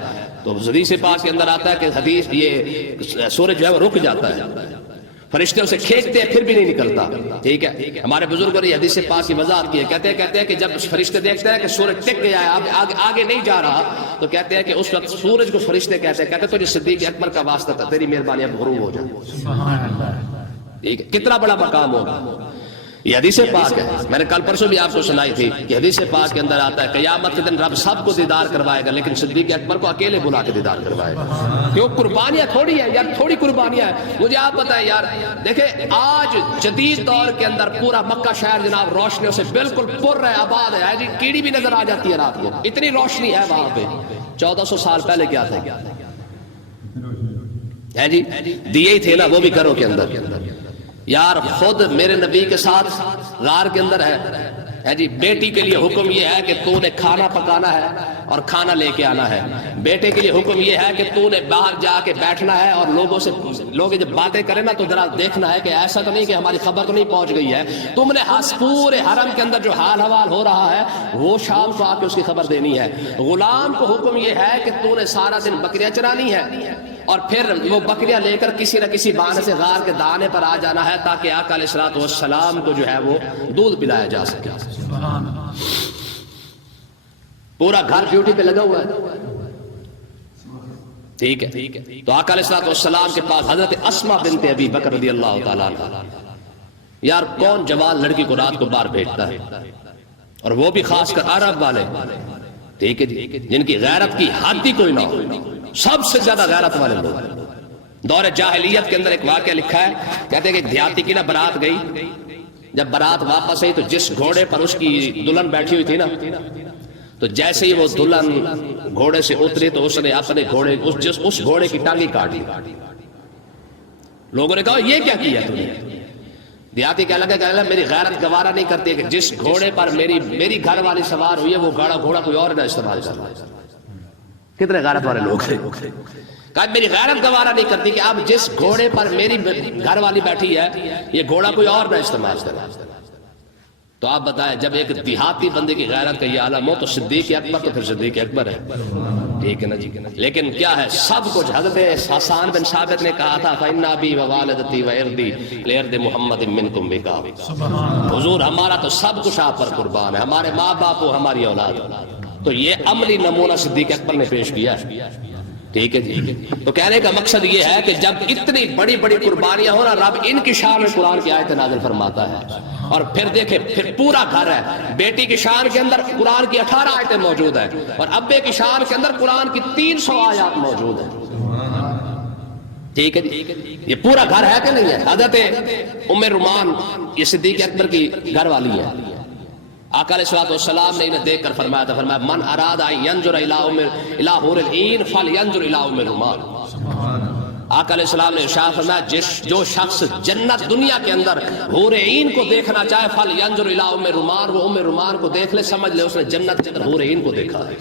تو حدیث پاک کے اندر آتا ہے کہ حدیث یہ سورج جو ہے وہ رک جاتا ہے، فرشتے اسے کھینچتے ہیں پھر بھی نہیں نکلتا۔ ٹھیک ہے، ہمارے بزرگوں نے حدیث پاک کی وضاحت کی ہے، کہتے ہیں کہ جب فرشتے دیکھتے ہیں کہ سورج ٹک گیا ہے، آگے نہیں جا رہا، تو کہتے ہیں کہ اس وقت سورج کو فرشتے کہتے ہیں تجھے صدیق اکبر کا واسطہ تھا، تیری مہربانی اب غروب ہو جائے۔ ٹھیک ہے، کتنا بڑا مقام ہوگا۔ یہ حدیث پاک ہے، میں نے کل پرسوں بھی آپ کو سنائی تھی کہ حدیث پاک کے اندر آتا ہے قیامت کے دن رب سب کو دیدار کروائے گا لیکن صدیق اکبر کو اکیلے بلا کے دیدار کروائے گا۔ کیوں؟ قربانیاں تھوڑی ہیں یار، تھوڑی قربانیاں ہیں۔ مجھے آپ بتائیں یار، دیکھیں آج جدید دور کے اندر پورا مکہ شہر جناب روشنیوں سے بالکل پر ہے، آباد ہے جی، کیڑی بھی نظر آ جاتی ہے رات کو، اتنی روشنی ہے وہاں پہ۔ 1400 سال پہلے کیا تھا ہے جی؟ دیے ہی تھے نا وہ بھی گھروں کے اندر۔ یار خود میرے نبی کے ساتھ غار کے اندر ہے جی، بیٹی کے لیے حکم یہ ہے کہ تو نے کھانا پکانا ہے اور کھانا لے کے آنا ہے، بیٹے کے لیے حکم یہ ہے کہ تو نے باہر جا کے بیٹھنا ہے اور لوگ جب باتیں کریں نا تو ذرا دیکھنا ہے کہ ایسا تو نہیں کہ ہماری خبر تو نہیں پہنچ گئی ہے، تم نے پورے حرم کے اندر جو حال حوال ہو رہا ہے وہ شام کو آ کے اس کی خبر دینی ہے۔ غلام کو حکم یہ ہے کہ تو نے سارا دن بکریاں چرانی ہے اور پھر وہ بکریاں لے کر کسی نہ کسی بہانے سے غار کے دانے پر آ جانا ہے تاکہ آقا علیہ الصلوۃ والسلام کو جو ہے وہ دودھ پلایا جا سکے۔ پورا گھر ڈیوٹی پہ لگا ہوا ہے۔ ٹھیک ہے، تو آقا علیہ الصلوۃ والسلام کے پاس حضرت اسماء بنت ابی بکر رضی اللہ تعالیٰ عنہ، یار کون جوان لڑکی کو رات کو باہر بھیجتا ہے، اور وہ بھی خاص کر عرب والے، ٹھیک ہے جی، جن کی غیرت کی حد ہی کوئی نہ ہو، سب سے زیادہ غیرت والے لوگ۔ دور جاہلیت کے اندر ایک واقعہ لکھا ہے، کہتے ہیں کہ ایک دیہاتی کی نا برات گئی، جب برات واپس آئی تو جس گھوڑے پر اس کی دلہن بیٹھی ہوئی تھی نا، تو جیسے ہی وہ دلہن گھوڑے سے اتری تو اس نے اپنے گھوڑے اس گھوڑے کی ٹانگی کاٹ لی۔ لوگوں نے کہا یہ کیا کیا تم نے؟ دیہاتی کہنے لگا میری غیرت گوارا نہیں کرتی کہ جس گھوڑے پر میری گھر والی سوار ہوئی ہے وہ گھوڑا کوئی اور نہ استعمال کر رہا ہے۔ کتنے غیرت والے لوگ ہیں، کہا میری غیرت گوارا نہیں کرتی کہ اب جس گھوڑے پر میری گھر والی بیٹھی ہے یہ گھوڑا کوئی اور نہ استعمال کرے۔ تو آپ بتائیں جب ایک دیہاتی بندے کی غیرت کا یہ عالم ہو تو صدیق اکبر تو پھر صدیق اکبر ہے، ٹھیک ہے نا جی۔ لیکن کیا ہے سب کچھ حضرت حسان بن ثابت نے کہا تھا فَإِنَّ أَبِي وَوَالِدَتِي وَإِرْضِي لِإِرْضِ مُحَمَّدٍ مِّنْكُمْ بِكَافٍ، حضور ہمارا تو سب کچھ آپ پر قربان ہے، ہمارے ماں باپ ہو ہماری اولاد۔ تو یہ عملی نمونہ صدیق اکبر نے پیش کیا ہے، ٹھیک ہے جی۔ تو کہنے کا مقصد یہ ہے کہ جب اتنی بڑی بڑی قربانیاں ہو نا، رب ان کی شان میں قرآن کی آیت نازل فرماتا ہے۔ اور پھر دیکھیں پھر پورا گھر ہے، بیٹی کی شان کے اندر قرآن کی 18 آیتیں موجود ہیں اور ابے کی شان کے اندر قرآن کی 300 آیات موجود ہیں، ٹھیک ہے جی۔ یہ پورا گھر ہے کہ نہیں ہے؟ حضرت ام رومان یہ صدیق اکبر کی گھر والی ہے۔ آقا علیہ الصلوۃ والسلام نے انہیں دیکھ کر فرمایا تھا، فرمایا من اراد ان ينظر الى حور العین فلینظر الى ام رومان۔ آقا علیہ السلام نے ارشاد فرمایا جو شخص جنت دنیا کے اندر حور عین کو دیکھنا چاہے فلینظر الى ام رومان، وہ ام رومان کو دیکھ لے، سمجھ لے اس نے جنت کے اندر حور عین کو دیکھا ہے۔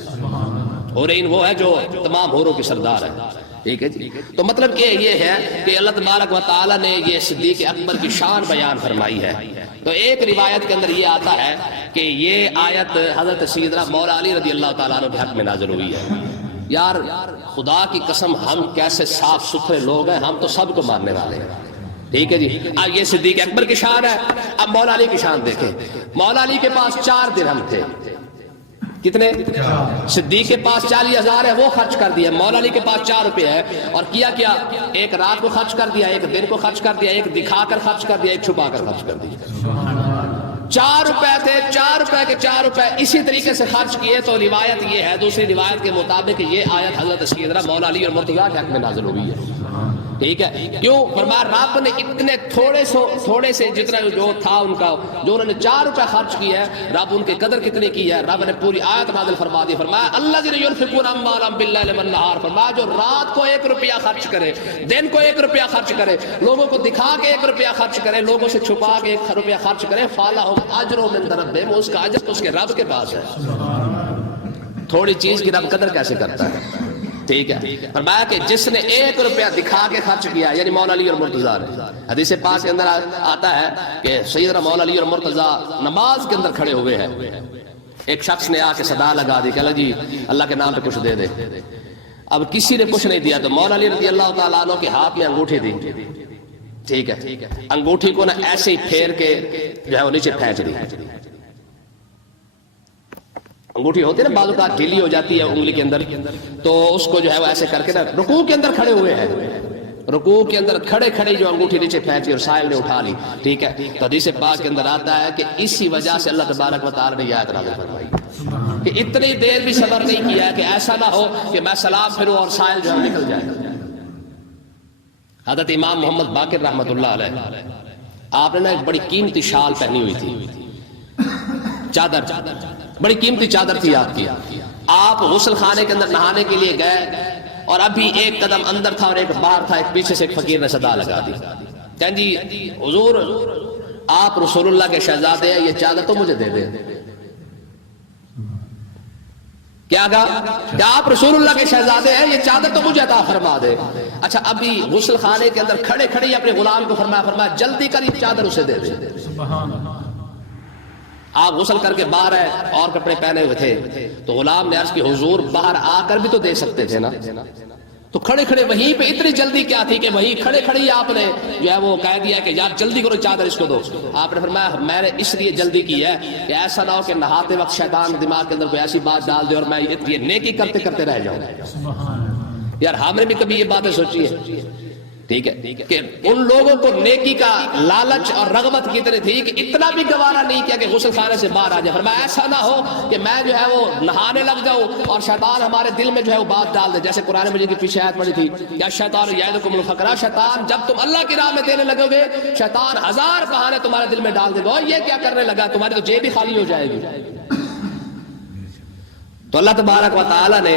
حور عین وہ ہے جو تمام حوروں کی سردار ہے، ٹھیک ہے جی۔ تو مطلب کہ یہ ہے کہ اللہ تبارک و تعالیٰ نے یہ صدیق اکبر کی شان بیان فرمائی ہے۔ تو ایک روایت کے اندر یہ آتا ہے کہ یہ آیت حضرت سیدنا مولا علی رضی اللہ تعالیٰ عنہ کے حق میں نازل ہوئی ہے۔ یار خدا کی قسم ہم کیسے صاف ستھرے لوگ ہیں، ہم تو سب کو ماننے والے ہیں، ٹھیک ہے جی۔ اب یہ صدیق اکبر کی شان ہے، اب مولا علی کی شان دیکھیں۔ مولا علی کے پاس 4 درہم تھے، کتنے؟ صدیق کے پاس 40,000 ہے، وہ خرچ کر دیا۔ مولا علی کے پاس 4 روپے ہے اور کیا ایک رات کو خرچ کر دیا، ایک دن کو خرچ کر دیا، ایک دکھا کر خرچ کر دیا، ایک چھپا کر خرچ کر دیا۔ 4 روپے تھے، 4 روپے کے 4 روپے اسی طریقے سے خرچ کیے. تو روایت یہ ہے، دوسری روایت کے مطابق یہ آیت حضرت سیدنا مولا علی اور مرتضیٰ کے حق میں نازل ہوئی ہے. ٹھیک ہے، کیوں؟ فرمایا رب نے اتنے تھوڑے سے جتنا جو تھا ان کا، جو انہوں نے 4 روپے خرچ کیا ہے، رب ان کی قدر کتنی کی ہے، رب نے پوری آیت نازل فرما دی. فرمایا الذین ينفقون اموالهم باللیل والنہار، فرمایا جو رات کو 1 روپیہ خرچ کرے، دن کو 1 روپیہ خرچ کرے، لوگوں کو دکھا کے 1 روپیہ خرچ کرے، لوگوں سے چھپا کے 1 روپیہ خرچ کرے، فَلَهُمْ أَجْرٌ عِنْدَ رَبِّهِمْ، اس کا اجر اس کے رب کے پاس ہے. تھوڑی چیز کی رب قدر کیسے کرتا ہے. ٹھیک ہے، فرمایا کہ جس نے 1 روپیہ دکھا کے خرچ کیا، یعنی مولا علی اور مرتضیٰ نے. حدیث پاک کے اندر آتا ہے کہ سیدنا مولا علی اور مرتضیٰ نماز کے اندر کھڑے ہوئے ہیں. ایک شخص نے آ کے صدا لگا دی کہ اللہ جی اللہ کے نام پہ کچھ دے دے. اب کسی نے کچھ نہیں دیا تو مولا علی رضی اللہ تعالیٰ عنہ کے ہاتھ میں انگوٹھی دی. ٹھیک ہے، انگوٹھی کو نا ایسے ہی پھیر کے جو ہے وہ نیچے پھینک دی. انگوٹھی ہوتی ہے نا بعض اوقات ڈھیلی ہو جاتی ہے انگلی کے اندر، تو اس کو جو ہے وہ ایسے کر کے نا رکوع کے اندر کھڑے ہوئے ہیں، رکوع کے اندر کھڑے جو انگوٹھی نیچے پھینکی اور سائل نے اٹھا لی. ٹھیک ہے، تو حدیث پاک کے اندر آتا ہے کہ اسی وجہ سے اللہ تبارک و تعالی نے یہ آیت نازل فرمائی کہ اتنی دیر بھی صبر نہیں کیا کہ ایسا نہ ہو کہ میں سلام پھروں اور سائل جو ہے نکل جائے. حضرت امام محمد باقر رحمۃ اللہ علیہ، آپ نے نا ایک بڑی قیمتی شال پہنی ہوئی تھی، چادر، بڑی قیمتی چادر تھی آپ کی. آپ غسل خانے کے اندر نہانے کے لیے گئے اور ابھی 1 قدم اندر تھا اور 1 باہر تھا. ایک پیچھے سے ایک فقیر نے صدا لگا دی کہ جی حضور آپ رسول اللہ کے شہزادے ہیں، یہ چادر تو مجھے دے دیں. کیا کہا کہ آپ رسول اللہ کے شہزادے ہیں، یہ چادر تو مجھے عطا فرما دے. اچھا، ابھی غسل خانے کے اندر کھڑے ہی اپنے غلام کو فرمایا جلدی کر یہ چادر اسے دے دے. آپ غسل کر کے باہر آئے اور کپڑے پہنے ہوئے تھے تو غلام نے عرض کی حضور باہر آ کر بھی تو دے سکتے تھے نا. تو کھڑے وہیں پہ اتنی جلدی کیا تھی کہ وہیں کھڑے ہی آپ نے جو ہے وہ کہہ دیا کہ یار جلدی کرو چادر اس کو دو. آپ نے فرمایا میں نے اس لیے جلدی کی ہے کہ ایسا نہ ہو کہ نہاتے وقت شیطان دماغ کے اندر کوئی ایسی بات ڈال دے اور میں یہ نیکی کرتے رہ جاؤں. یار ہم نے بھی کبھی یہ باتیں سوچی ہے. ٹھیک ہے کہ ان لوگوں کو نیکی کا لالچ اور رغبت کتنی تھی کہ اتنا بھی گوارا نہیں کیا کہ غسل خانے سے باہر آ جائے. فرمایا ایسا نہ ہو کہ میں جو ہے وہ نہانے لگ جاؤں اور شیطان ہمارے دل میں جو ہے وہ بات ڈال دے. جیسے قرآن مجید کی پیچھے آیت پڑھی تھی یا شیطان یعدکم الفقر، شیطان جب تم اللہ کی راہ میں دینے لگو گے شیطان 1000 بہانے تمہارے دل میں ڈال دے گا، یہ کیا کرنے لگا، تمہاری تو جیب بھی خالی ہو جائے گی. تو اللہ تبارک و تعالیٰ نے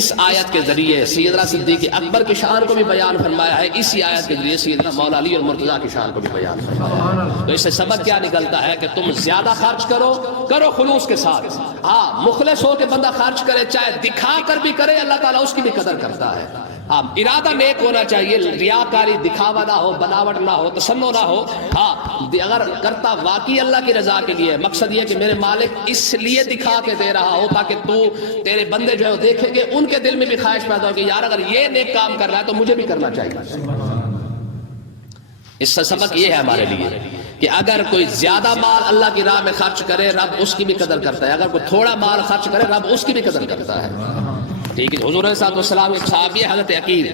اس آیت کے ذریعے سیدنا صدیق اکبر کی شان کو بھی بیان فرمایا ہے، اسی آیت کے ذریعے سیدنا مولا علی اور مرتضیٰ کی شان کو بھی بیان فرمایا ہے. تو اس سے سبق کیا نکلتا ہے کہ تم زیادہ خرچ کرو خلوص کے ساتھ. ہاں مخلص ہو کے بندہ خرچ کرے، چاہے دکھا کر بھی کرے، اللہ تعالیٰ اس کی بھی قدر کرتا ہے. ہاں ارادہ نیک ہونا چاہیے، ریاکاری دکھاوا نہ ہو، بناوٹ نہ ہو، تصنع نہ ہو. ہاں اگر کرتا واقعی اللہ کی رضا کے لیے، مقصد یہ کہ میرے مالک اس لیے دکھا کے دے رہا ہو تاکہ تیرے بندے جو ہے دیکھیں گے، ان کے دل میں بھی خواہش پیدا ہو کہ یار اگر یہ نیک کام کر رہا ہے تو مجھے بھی کرنا چاہیے. اس سے سبق یہ ہے ہمارے لیے کہ اگر کوئی زیادہ مال اللہ کی راہ میں خرچ کرے رب اس کی بھی قدر کرتا ہے، اگر کوئی تھوڑا مال خرچ کرے رب اس کی بھی قدر کرتا ہے. ٹھیک ہے، حضور صلی اللہ علیہ وسلم ایک صحابی حضرت عقیل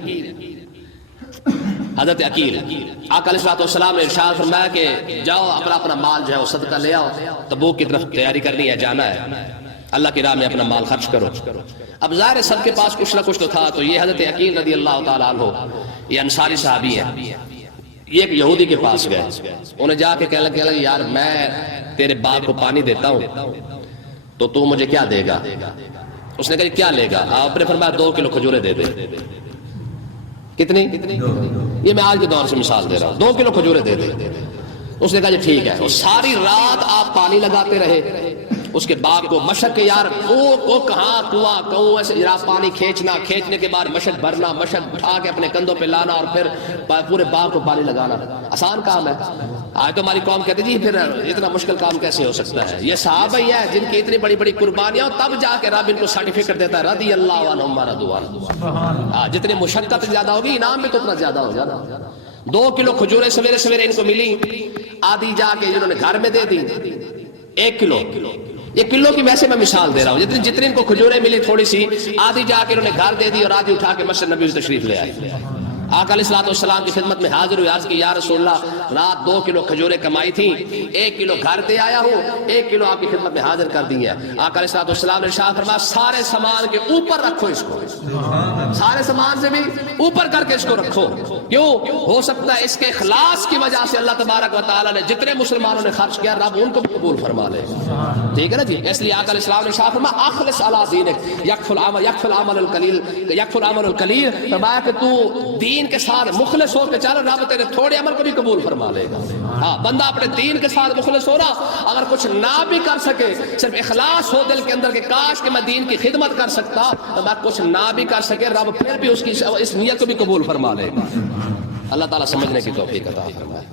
آقا علیہ السلام نے ارشاد فرمایا کہ جاؤ اپنا مال جو ہے وہ صدقہ لے آؤ، تبوک کی طرف تیاری کرنی ہے، جانا ہے، اللہ کی راہ میں اپنا مال خرچ کرو. اب ظاہر ہے سب کے پاس کچھ نہ کچھ تو تھا. تو یہ حضرت عقیل رضی اللہ تعالیٰ عنہ یہ انصاری صحابی ہیں، یہ ایک یہودی کے پاس گئے، انہیں جا کے کہنے لگے یار میں تیرے باغ کو پانی دیتا ہوں تو مجھے کیا دے گا. اس نے کہا کیا لے گا. آپ نے فرمایا 2 کلو کھجورے دے دے. کتنی؟ یہ میں آج کے دور سے مثال دے رہا ہوں. 2 کلو کھجورے دے دے. اس نے کہا جی ٹھیک ہے. اور ساری رات آپ پانی لگاتے رہے اس کے باغ کو، مشق کے یار وہ کہاں کنواں ایسے پانی کھینچنے کے بعد مشق بھرنا، مشق اٹھا کے اپنے کندھوں پہ لانا اور پھر پورے باغ کو پانی لگانا آسان کام ہے. آج تو ہماری قوم کہتے جی پھر اتنا مشکل کام کیسے ہو سکتا ہے. یہ صحابہ ہی ہے جن کی اتنی بڑی بڑی قربانیاں، تب جا کے رب ان کو سرٹیفکیٹ دیتا ہے رضی اللہ عنہم ورضوا عنہ. جتنی مشقت زیادہ ہوگی انعام بھی تو اتنا زیادہ ہوگا. 2 کلو کھجورے سویرے ان کو ملی، آدھی جا کے جنہوں نے گھر میں دے دی 1 کلو. یہ کلو کی ویسے میں مثال دے رہا ہوں، جتنی ان کو کھجورے ملی تھوڑی سی، آدھی جا کے انہوں نے گھر دے دی اور آدھی اٹھا کے مسجد نبوی تشریف لے آئے. آقا علیہ الصلوۃ والسلام کی خدمت میں حاضر ہوئے، عرض کی یا رسول اللہ رات 2 کلو کھجوریں کمائی تھیں، 1 کلو گھر دے آیا ہوں، 1 کلو آپ کی خدمت میں حاضر کر دی ہے۔ آقا علیہ الصلوۃ والسلام نے ارشاد فرمایا سارے سامان کے اوپر رکھو اس کو، سارے سامان سے بھی اوپر کر کے اس کو رکھو۔ کیوں؟ ہو سکتا ہے اس کے اخلاص کی وجہ سے اللہ تبارک و تعالیٰ نے جتنے مسلمانوں نے خرچ کیا رب ان کو بھی قبول فرما لے، ٹھیک ہے نا جی۔ اس لیے آقا علیہ السلام نے ارشاد فرمایا اخلص علی دینک یکفی العمل القلیل، فرمایا کہ تو دین کے ساتھ مخلص ہو کے چل رب تیرے تھوڑے عمل کو بھی قبول فرما لے گا۔ ہاں بندہ اپنے دین کے ساتھ مخلص ہو رہا، اگر کچھ نہ بھی کر سکے، صرف اخلاص ہو دل کے اندر کہ کاش کہ میں دین کی خدمت کر سکتا، تو میں کچھ نہ بھی کر سکے رب پھر بھی اس کی اس نیت کو بھی قبول فرما لے گا۔ اللہ تعالیٰ سمجھنے کی توفیق عطا فرمائے۔